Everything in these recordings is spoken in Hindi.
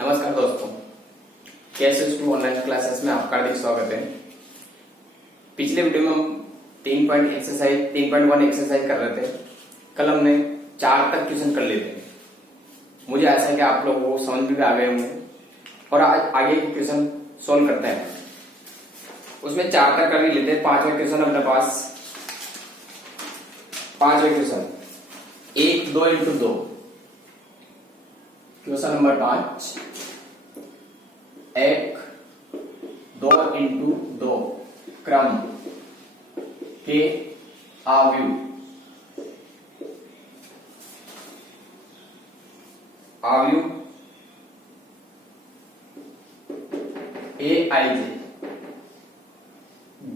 नमस्कार दोस्तों, KSS2 ऑनलाइन क्लासेस में आपका हार्दिक स्वागत है। पिछले वीडियो में हम 3.1 एक्सरसाइज कर रहे थे। कल हमने 4 तक क्वेश्चन कर लिए थे। मुझे आशा है कि आप लोगों को समझ में भी आ गए होंगे और आज आगे के क्वेश्चन सोल्व करते हैं। उसमें 4 तक कर ही लेते हैं। 5वां क्वेश्चन अपने पास, 5वां question 1 2 into 2। Question number 5, 1 2 into 2 क्रम के अवयव AIJ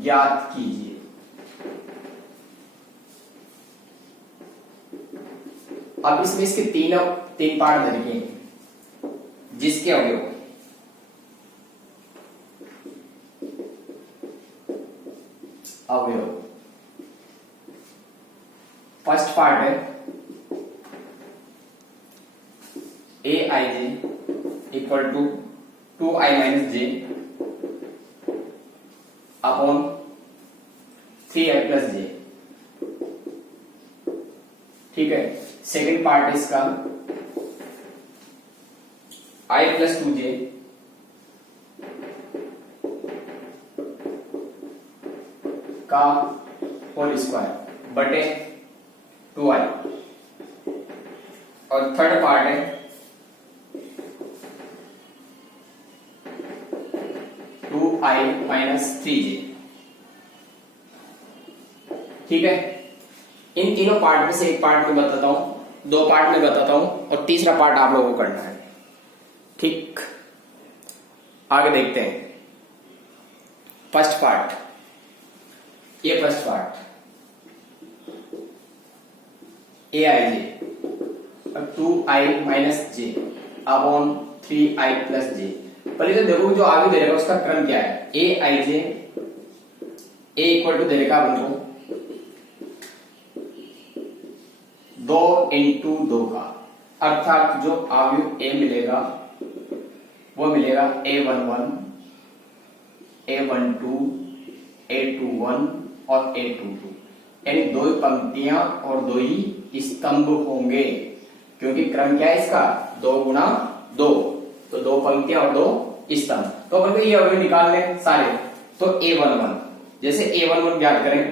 ज्ञात कीजिए। अब इसमें इसके तीन पार्ट दे रखे हैं, जिसके अवयव फर्स्ट पार्ट है AIJ equal to 2I minus J upon 3I plus J. ठीक है। सेकेंड पार्ट है इसका I प्लस 2J का होल स्क्वायर बटे 2I। और थर्ड पार्ट है 2I माइनस 3J। ठीक है। इन तीनों पार्ट में से एक पार्ट में बताता हूं, 2 पार्ट में बताता हूं और तीसरा पार्ट आप लोगों को करना है। ठीक, आगे देखते हैं। फर्स्ट पार्ट, ये first part AIJ 2I minus J upon 3I plus J. पहले तो देखो जो आगे दे रहेगा उसका क्रम क्या है। AIJ A इक्वल टू दे रहेगा अपन को 2 इंटू 2 का, अर्थात जो अवयव A मिलेगा वो मिलेगा A11, A12, A21 और A22। यानी 2 पंक्तियां और 2 ही स्तंभ होंगे, क्योंकि क्रम क्या है इसका 2 गुणा 2, तो 2 पंक्तियां और 2 स्तंभ। तो अपन को ये अवयव निकाल लें सारे। तो A11, जैसे A11 ज्ञात करें,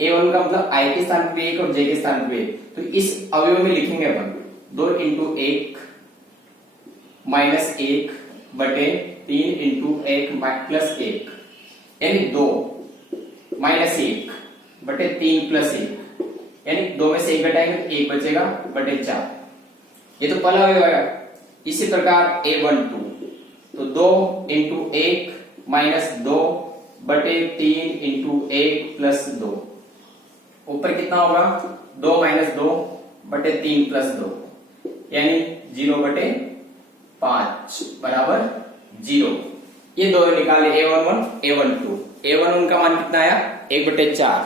A1 का मतलब I के स्थान पे 1 और J के स्थान पे 1, तो इस अवयव में लिखेंगे अपन 2 इंटू 1 माइनस 1 बटे 3 इंटू 1 प्लस 1, यानी 2 माइनस 1 बटे 3 प्लस 1, यानी 2 में से 1 घटाएंगे तो 1 बचेगा बटे 4। ये तो पहला अवयव है। इसी प्रकार A12, तो 2 इंटू 1 माइनस 2 बटे 3 इंटू 1 प्लस 2। ऊपर कितना होगा 2 माइनस 2 बटे 3 प्लस 2, यानी 0 बटे 5 बराबर 0। ये 2 निकाले A11 A12। A11 का मान कितना आया 1 बटे 4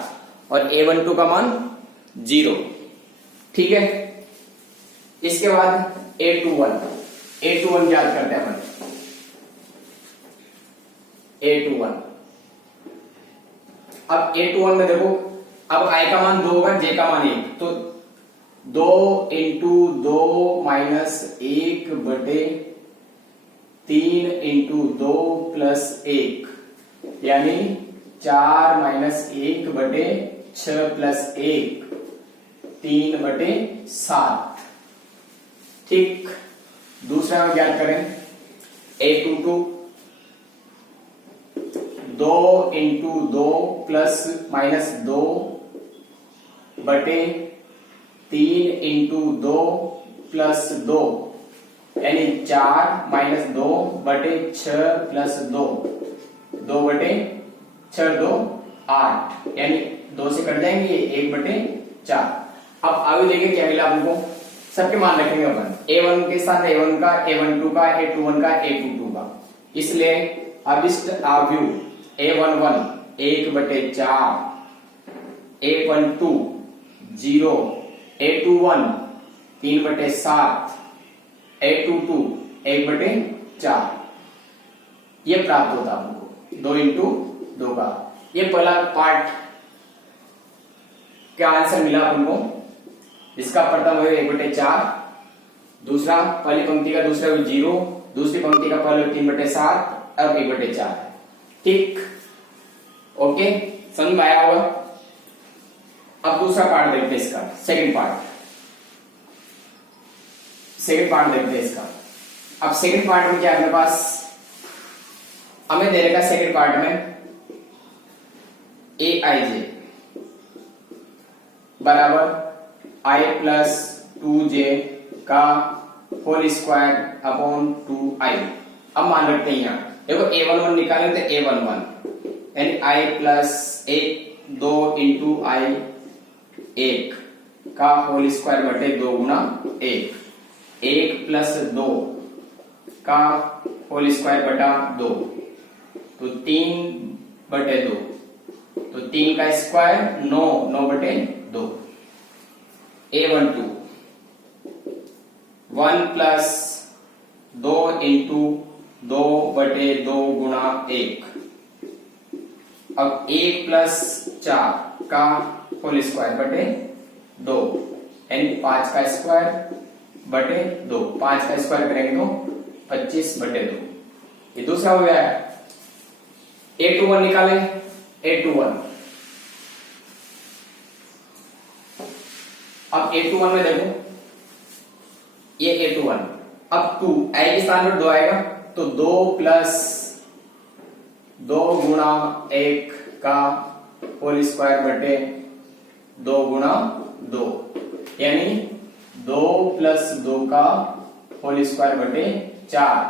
और A12 का मान 0। ठीक है। इसके बाद A21 याद करते हैं अपन। A21, अब A21 में देखो, अब I का मान 2 होगा, J का मान 1, तो 2 इंटू 2 माइनस 1 बटे 3 इंटू 2 प्लस 1, यानी 4 माइनस 1 बटे 6 प्लस 1, 3 बटे 7। ठीक। दूसरा में ज्ञात करें A22, 2 इंटू 2 प्लस माइनस 2 बटे 3 इंटू 2 प्लस 2, यानी 4 माइनस 2 बटे 6 प्लस 2, 2 बटे 6 2 8, यानी 2 से कट जाएंगे ये 1 बटे 4। अब आगे देखें क्या मिला हमको, सबके मान रखेंगे अपन। A1 के साथ A1 का, A12 का, A21 का, A22 का। इसलिए अभिष्ट अवयव A11 1 बटे 4, A12 0, A21 3 बटे 7, A22 1/4 ये प्राप्त होता हमको 2 इंटू 2 का। ये पहला पार्ट क्या आंसर मिला हमको, इसका प्रथम है 1/4, दूसरा पहली पंक्ति का दूसरा 0, दूसरी पंक्ति का पहले 3/7 और 1/4। ठीक, ओके, समझ में आया होगा। अब दूसरा पार्ट देखते हैं इसका, सेकंड पार्ट देखते हैं इसका। अब सेकंड पार्ट में क्या है अपने पास, हमें दे रखा सेकंड पार्ट में aij बराबर i प्लस 2j का होल स्क्वायर अपॉन 2i। अब मान रखते हैं यहाँ देखो a11 निकालें तो a11 यानी i प्लस 2 इंटू i 1 का होल स्क्वायर बटे 2 गुना 1 प्लस 2 का होल स्क्वायर बटा 2 तो 3/2 तो 3 का स्क्वायर 9/2 a12 1 प्लस 2 इंटू 2/2 गुणा 1। अब 1 प्लस 4 का होल स्क्वायर बटे 2 यानी 5 का स्क्वायर बटे 2, 5 का स्क्वायर करेंगे तो 25/2। ये दूसरा हो गया है। a21 निकालें, a21 अब a21 में देखो ये a21 अब 2 i के स्थान पर 2 आएगा तो 2 प्लस 2 गुणा 1 का होल स्क्वायर बटे 2 गुणा 2 यानी 2 प्लस 2 का होल स्क्वायर बटे 4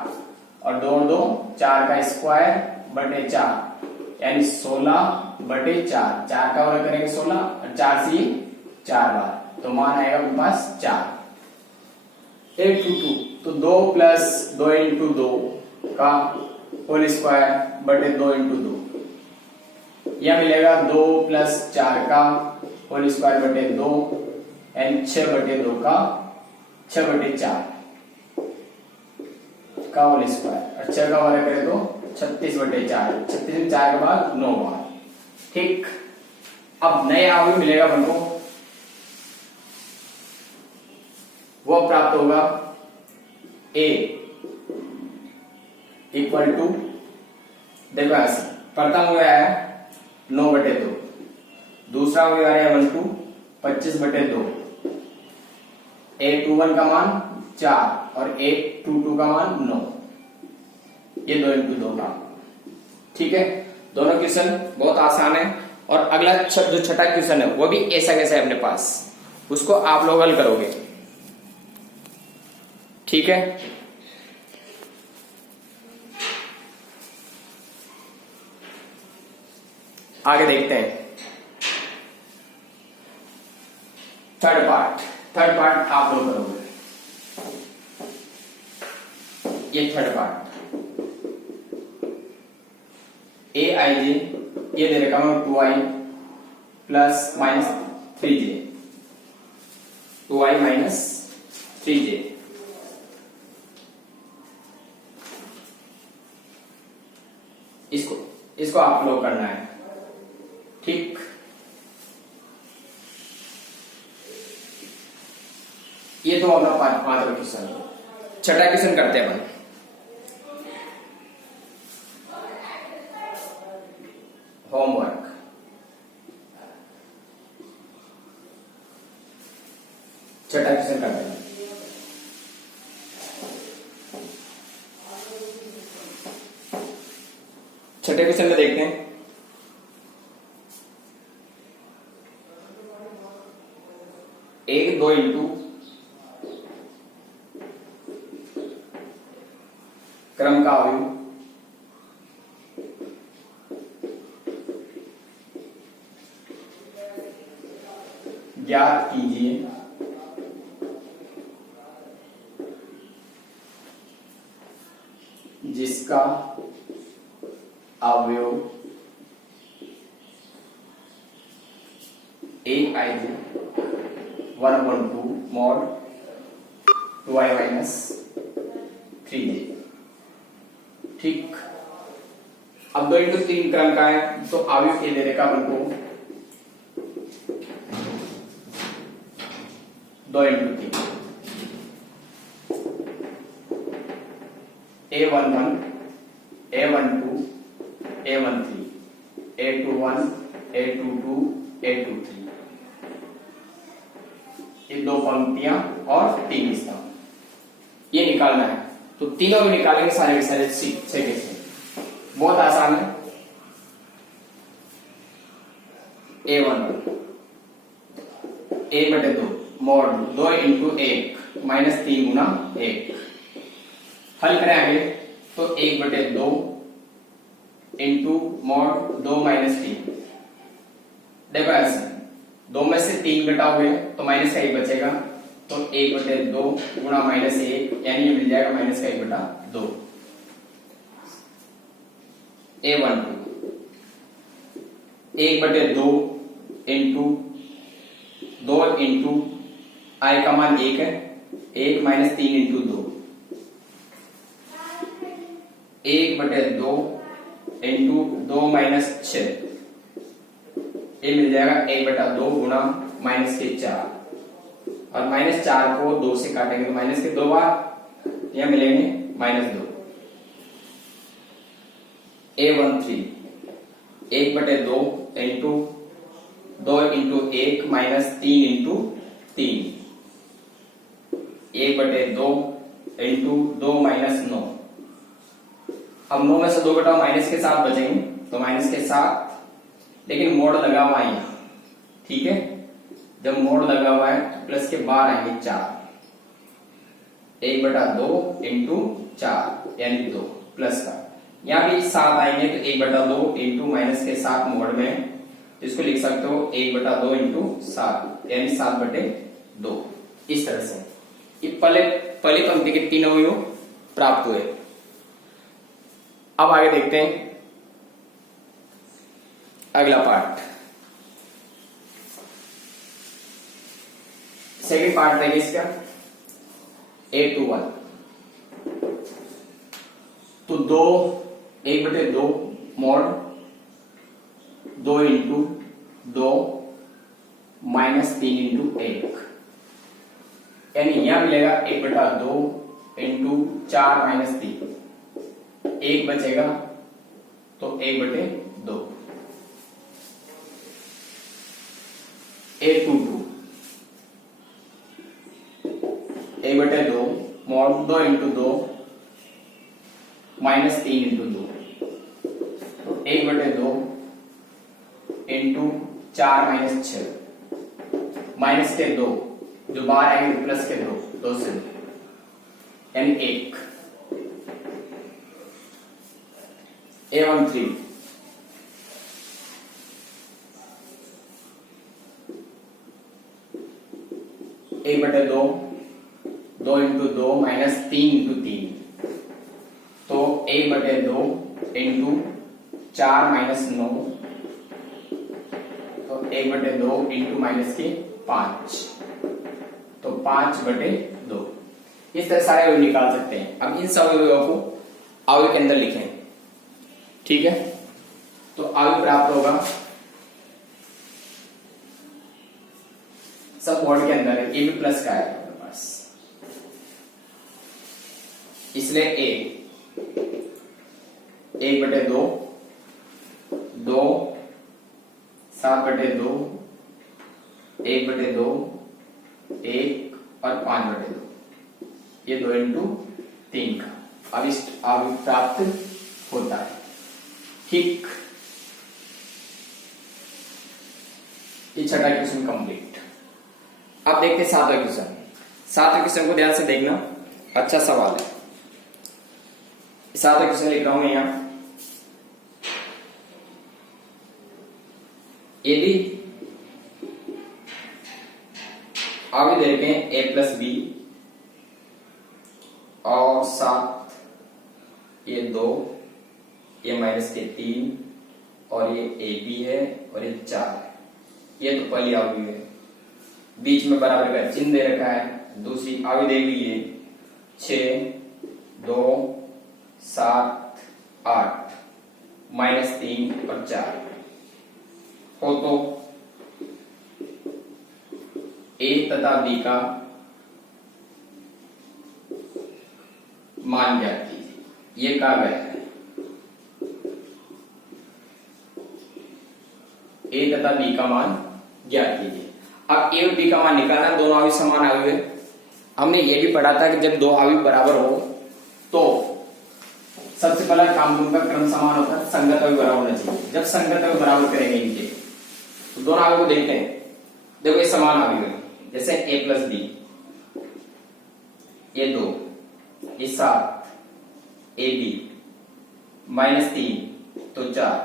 और 2 2 4 का स्क्वायर बटे 4 यानी 16/4। 4 का वर्ग करेंगे 16 और 4 से 4 बार तो मान आएगा अपने पास 4। a22 तो 2 प्लस 2 इंटू 2 का होल स्क्वायर बटे 2 इंटू 2 यह मिलेगा 2 प्लस 4 का होल स्क्वायर बटे 2 यानी 6/2 का 6/4 का होल स्क्वायर और 6 का वर्ग करें तो 36/4। 36 में 4 के बाद 9 बार। ठीक, अब नया आयु मिलेगा हमको, वो प्राप्त होगा a इक्वल टू देखो ऐसे प्रथम हुआ है 9/2, दूसरा हुआ है 12 25/2, a21 का मान 4 और a22 का मान 9, ये 2 इंटू 2 का। ठीक है, दोनों क्वेश्चन बहुत आसान है। और अगला जो छठा क्वेश्चन है वो भी ऐसा कैसा है अपने पास, उसको आप लोग हल करोगे। ठीक है, आगे देखते हैं थर्ड पार्ट आप लोग करोगे। ये थर्ड पार्ट aij ये दे रखा हूं 2i plus minus 3j 2i minus 3j। इसको आप लोग करना है। ठीक, ये तो अपना पांचवा क्वेश्चन। छठा क्वेश्चन करते हैं अपन। होमवर्क छठा क्वेश्चन करते हैं। छठे क्वेश्चन में देखते हैं 1 2 इंटू क्रम का अवयव ज्ञात कीजिए जिसका अवयव aij 1/2 mod 2i minus 3j। ठीक, अब 2 इंटू 3 क्रम का है तो अवयव के दे देगा अपन को 2 into 3, A11, A12, A13, A21, A22, A23, ये 2 पंक्तियां और 3 स्तंभ ये निकालना है। तो तीनों भी निकालेंगे सारे के सारे से बहुत आसान है। A11 1/2 मॉड 2 इंटू 1 माइनस 3 गुना 1, हल करें आगे तो 1/2 इंटू मॉड 2 माइनस 3। देखो ऐसे 2 में से 3 घटाओगे तो माइनस का 1 बचेगा, तो 1/2 गुणा माइनस 1 यानी ये मिल जाएगा माइनस का 1/2। A12 1/2 इंटू 2 इंटू आई का मान 1 है, 1 माइनस 3 इंटू 2, 1/2 इंटू 2 माइनस 6, ये मिल जाएगा 1/2 गुणा माइनस के 4, और माइनस 4 को 2 से काटेंगे तो माइनस के 2 बार यह मिलेंगे -2। A13 1/2 into 2 into 1 minus 3 into 3, 1/2 into 2 minus 9। अब 9 में से 2 घटाओ माइनस के 7 बचेंगे, तो माइनस के 7, लेकिन मोड़ लगा हुआ है यहाँ, ठीक है। जब मोड़ लगा हुआ है तो प्लस के बाहर आएंगे 4, 1/2 इंटू 4 यानी 2 प्लस का, यहाँ भी 7 आएंगे तो 1/2 इंटू माइनस के 7 मोड़ में, तो इसको लिख सकते हो 1/2 इंटू 7 यानी 7/2। इस तरह से ये पहली पंक्ति के तीनों अवयव प्राप्त हुए। अब आगे देखते हैं अगला पार्ट। सेकेंड पार्ट है इसका A21, तो 1/2 मॉड 2 इंटू 2 माइनस 3 इंटू 1, यानी यहां मिलेगा 1/2 इंटू 4 माइनस 3, 1 बचेगा तो 1/2। A22 1/2 mod 2 into 2 minus 3 into 2, 1/2 into 4 minus 6, minus के 2 जो बाहर आएंगे प्लस के 2 से 2 यानी 1। A13 1/2 2 इंटू 2 माइनस 3 इंटू 3, तो 1/2 इंटू 4 माइनस 9, तो 1/2 इंटू माइनस के 5, तो 5/2। इस तरह सारे अवयव निकाल सकते हैं। अब इन सब अवयवों को अवयव के अंदर लिखें, ठीक है। तो अवयव प्राप्त होगा सब बोर्ड के अंदर है, ए भी प्लस का है हमारे पास, इसलिए ए 1/2 2 7/2 1/2 1 और 5/2, ये 2 इंटू 3 का अविष्ट अवयव प्राप्त होता है। ठीक, ये छठा क्वेश्चन कंप्लीट। अब देखते हैं सातवां क्वेश्चन। सातवें क्वेश्चन को ध्यान से देखना, अच्छा सवाल है। सातवां क्वेश्चन लिख रहा हूं मैं यहां, यदि आगे दे रखे हैं a प्लस बी और 7, ये 2, ये माइनस के 3 और ये ए बी है और ये 4 है, ये तो पहली आवृत्ति है। बीच में बराबर का चिन्ह दे रखा है। दूसरी आवृत्ति दे दी है 6 2 7 8 -3 और 4 हो तो ए तथा बी का मान ज्ञात कीजिए। ये कहा गया है ए तथा बी का मान ज्ञात कीजिए। अब ए और बी का मान निकालना, दोनों अवयव समान अवयव है। हमने ये भी पढ़ा था कि जब दो अवयव बराबर हो तो सबसे पहला काम उनका क्रम समान होता है, संगत अवयव बराबर होना चाहिए। जब संगत अवयव बराबर करेंगे इनके तो दोनों अवयव को देखते हैं। देखो ये समान अवयव है, जैसे ए प्लस बी, ये 2, ये 7, ए बी -3 तो 4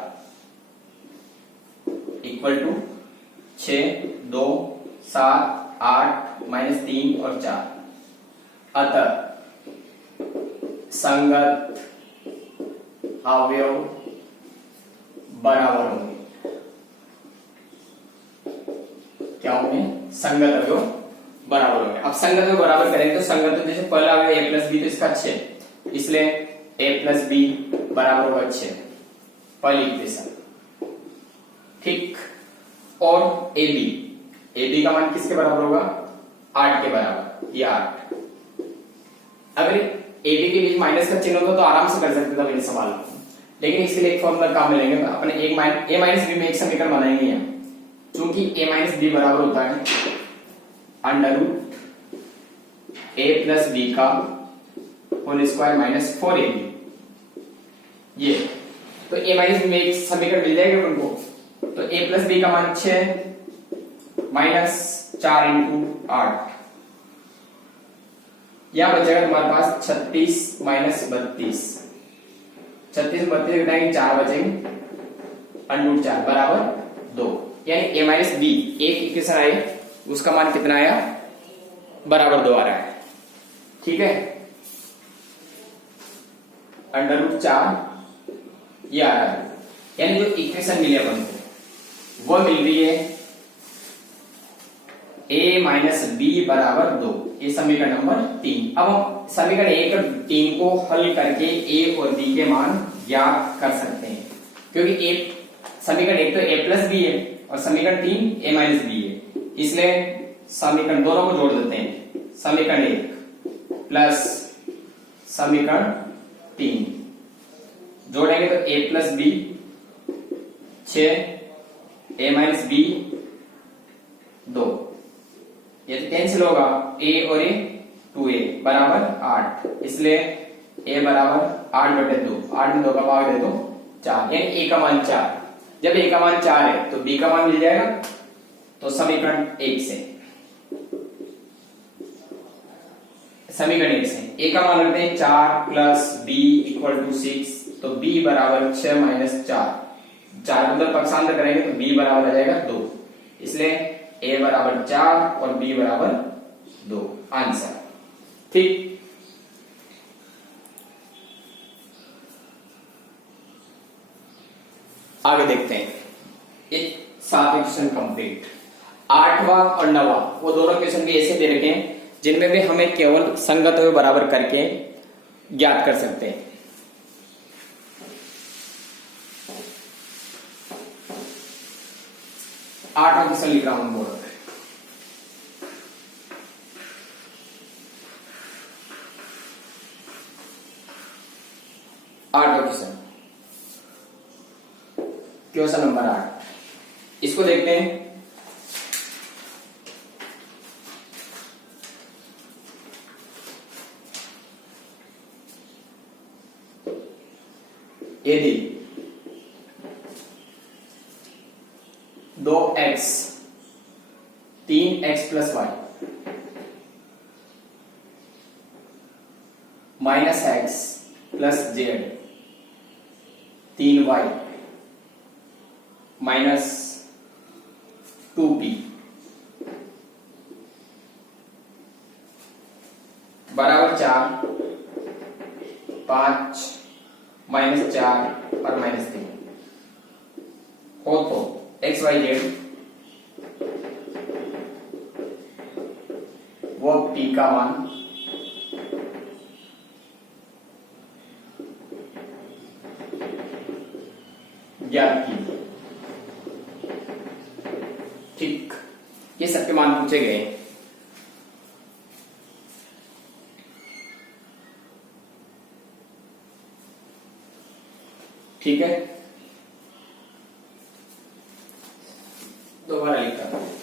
इक्वल टू 6 2 7 8 -3 और 4। अतः संगत अवयव बराबर होंगे। क्या होंगे? संगत अवयव बराबर होंगे। अब संगत अवयव बराबर करेंगे तो संगत, जैसे पहला अवयव ए प्लस बी तो इसका 6, इसलिए ए प्लस बी बराबर होगा 6, पहली इक्वेशन। ठीक। और ए बी का मान किसके बराबर होगा? 8 के बराबर, ये 8। अगर ए बी के बीच माइनस का चिन्ह होता तो आराम से कर सकते थे मेरे सवाल को, लेकिन इसके लिए एक फॉर्मूला काम मिलेंगे। अपने ए माइनस बी में एक समीकरण बनाएंगे यहाँ, क्योंकि ए माइनस बी बराबर होता है अंडर रूट ए प्लस बी का होल स्क्वायर माइनस 4ab। ये तो ए माइनस बी में एक समीकरण मिल जाएगा उनको। तो ए प्लस बी का मान 6 माइनस 4 इंटू 8, यहां बचेगा तुम्हारे पास 36 माइनस 32। 36 32 घटाएंगे 4 बचेंगे, अंडर 4 बराबर 2। यानी ए माइनस बी एक इक्वेशन आई, उसका मान कितना आया? बराबर 2 आ रहा है। ठीक है, अंडर रूट 4 ये आ रहा है। यानी जो इक्वेशन मिली अपन को वो मिल रही है a माइनस बी बराबर 2। ये समीकरण नंबर 3। अब हम समीकरण 1 और 3 को हल करके a और b के मान ज्ञात कर सकते हैं, क्योंकि समीकरण 1 तो a प्लस बी है और समीकरण 3 a माइनस बी है। इसलिए समीकरण दोनों को जोड़ देते हैं, समीकरण 1 प्लस समीकरण 3 जोड़ेंगे तो a plus b 6, a minus b 2, ये तो कैंसिल होगा, a और a 2a बराबर 8। इसलिए a बराबर 8/2, 8 में 2 का भाग दे दो 4, यानी a का मान 4। जब a का मान 4 है तो b का मान मिल जाएगा। तो समीकरण 1 से a का मान रखते हैं 4 प्लस b इक्वल टू 6, तो b बराबर 6 माइनस 4, 4 को उधर पक्षांतर करेंगे तो b बराबर आ जाएगा 2। इसलिए a बराबर 4 और b बराबर 2, आंसर। ठीक। आगे देखते हैं, एक 7 क्वेश्चन कंप्लीट। 8वां और 9वां वो दोनों क्वेश्चन भी ऐसे दे रखे हैं जिनमें भी हमें केवल संगत अवयव बराबर करके ज्ञात कर सकते हैं। आठवां क्वेश्चन लिख रहा हूं बोर्ड पे। आठवां क्वेश्चन, क्वेश्चन नंबर 8, इसको देखते हैं। यदि 2x 3x plus y minus x plus z 3y minus 2p बराबर 4, 5 माइनस 4 और माइनस 3 हो तो एक्स वाई जेड वो p का मान ज्ञात कीजिए। ठीक, ये सबके मान पूछे गए। ठीक है, दोबारा लिखता हूं।